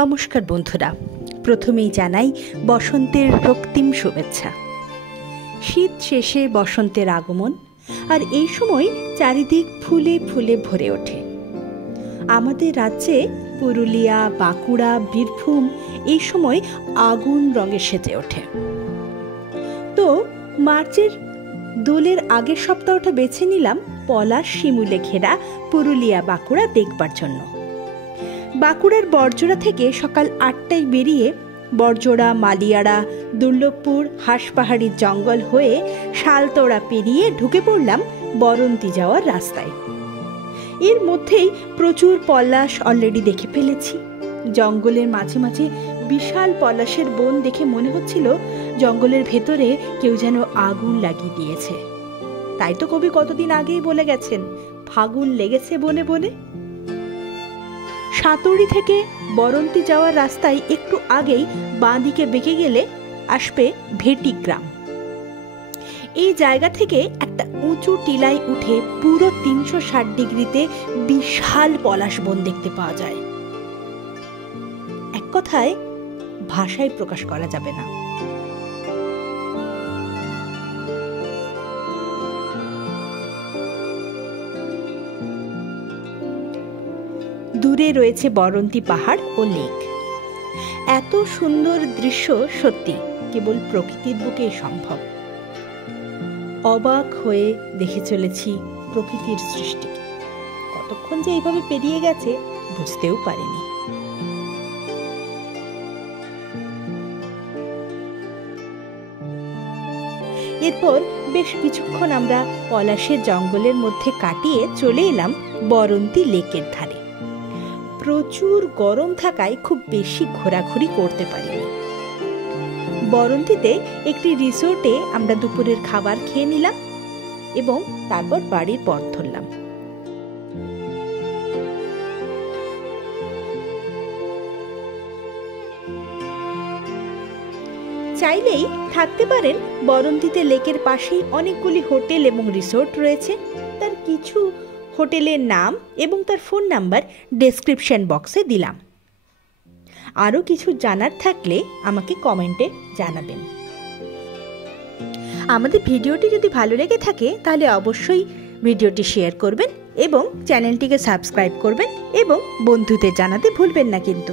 নমস্কার বন্ধুরা, প্রথমেই জানাই বসন্তের রক্তিম শুভেচ্ছা। শীত শেষে বসন্তের আগমন, আর এই সময় চারিদিক ফুলে ফুলে ভরে ওঠে। আমাদের রাজ্যে পুরুলিয়া, বাঁকুড়া, বীরভূম এই সময় আগুন রঙে সেজে ওঠে। তো মার্চের দোলের আগের সপ্তাহটা বেছে নিলাম পলাশ শিমুলে ঘেরা পুরুলিয়া, বাঁকুড়া দেখবার জন্য। বাঁকুড়ার বড়জোড়া থেকে সকাল ৮টায় বেরিয়ে বড়জোড়া, মালিয়াড়া, দুর্লভপুর, হাঁসপাহাড়ির জঙ্গল হয়ে শালতোড়া পেরিয়ে ঢুকে পড়লাম বরন্তী যাওয়ার রাস্তায়। এর মধ্যেই প্রচুর পলাশ অলরেডি দেখে ফেলেছি। জঙ্গলের মাঝে মাঝে বিশাল পলাশের বন দেখে মনে হচ্ছিল জঙ্গলের ভেতরে কেউ যেন আগুন লাগিয়ে দিয়েছে। তাই তো কবি কতদিন আগেই বলে গেছেন, ফাগুন লেগেছে বনে বনে। সাঁতরি থেকে বরন্তী যাওয়ার রাস্তায় একটু আগেই বাঁ দিকে বেঁকে গেলে আসবে ভেটি গ্রাম। এই জায়গা থেকে একটা উঁচু টিলায় উঠে পুরো ৩৬০ ডিগ্রিতে বিশাল পলাশ বন দেখতে পাওয়া যায়। এক কথায় ভাষায় প্রকাশ করা যাবে না। দূরে রয়েছে বরন্তী পাহাড় ও লেক। এত সুন্দর দৃশ্য সত্যি কেবল প্রকৃতির বুকেই সম্ভব। অবাক হয়ে দেখে চলেছি প্রকৃতির সৃষ্টি। কতক্ষণ যে এইভাবে পেরিয়ে গেছে বুঝতেও পারিনি। এরপর বেশ কিছুক্ষণ আমরা পলাশের জঙ্গলের মধ্যে কাটিয়ে চলে এলাম বরন্তী লেকের ধারে। প্রচুর গরম থাকায় খুব বেশি ঘোরাঘুরি করতে পারিনি। বরন্তীতে একটি রিসোর্টে আমরা দুপুরের খাবার খেয়ে নিলাম এবং তারপর বাড়ির পথ ধরলাম। চাইলেই থাকতে পারেন বরন্তীতে। লেকের পাশেই অনেকগুলি হোটেল এবং রিসোর্ট রয়েছে। তার কিছু হোটেলের নাম এবং তার ফোন নাম্বার ডেসক্রিপশন বক্সে দিলাম। আরও কিছু জানার থাকলে আমাকে কমেন্টে জানাবেন। আমাদের ভিডিওটি যদি ভালো লেগে থাকে তাহলে অবশ্যই ভিডিওটি শেয়ার করবেন এবং চ্যানেলটিকে সাবস্ক্রাইব করবেন এবং বন্ধুদের জানাতে ভুলবেন না কিন্তু।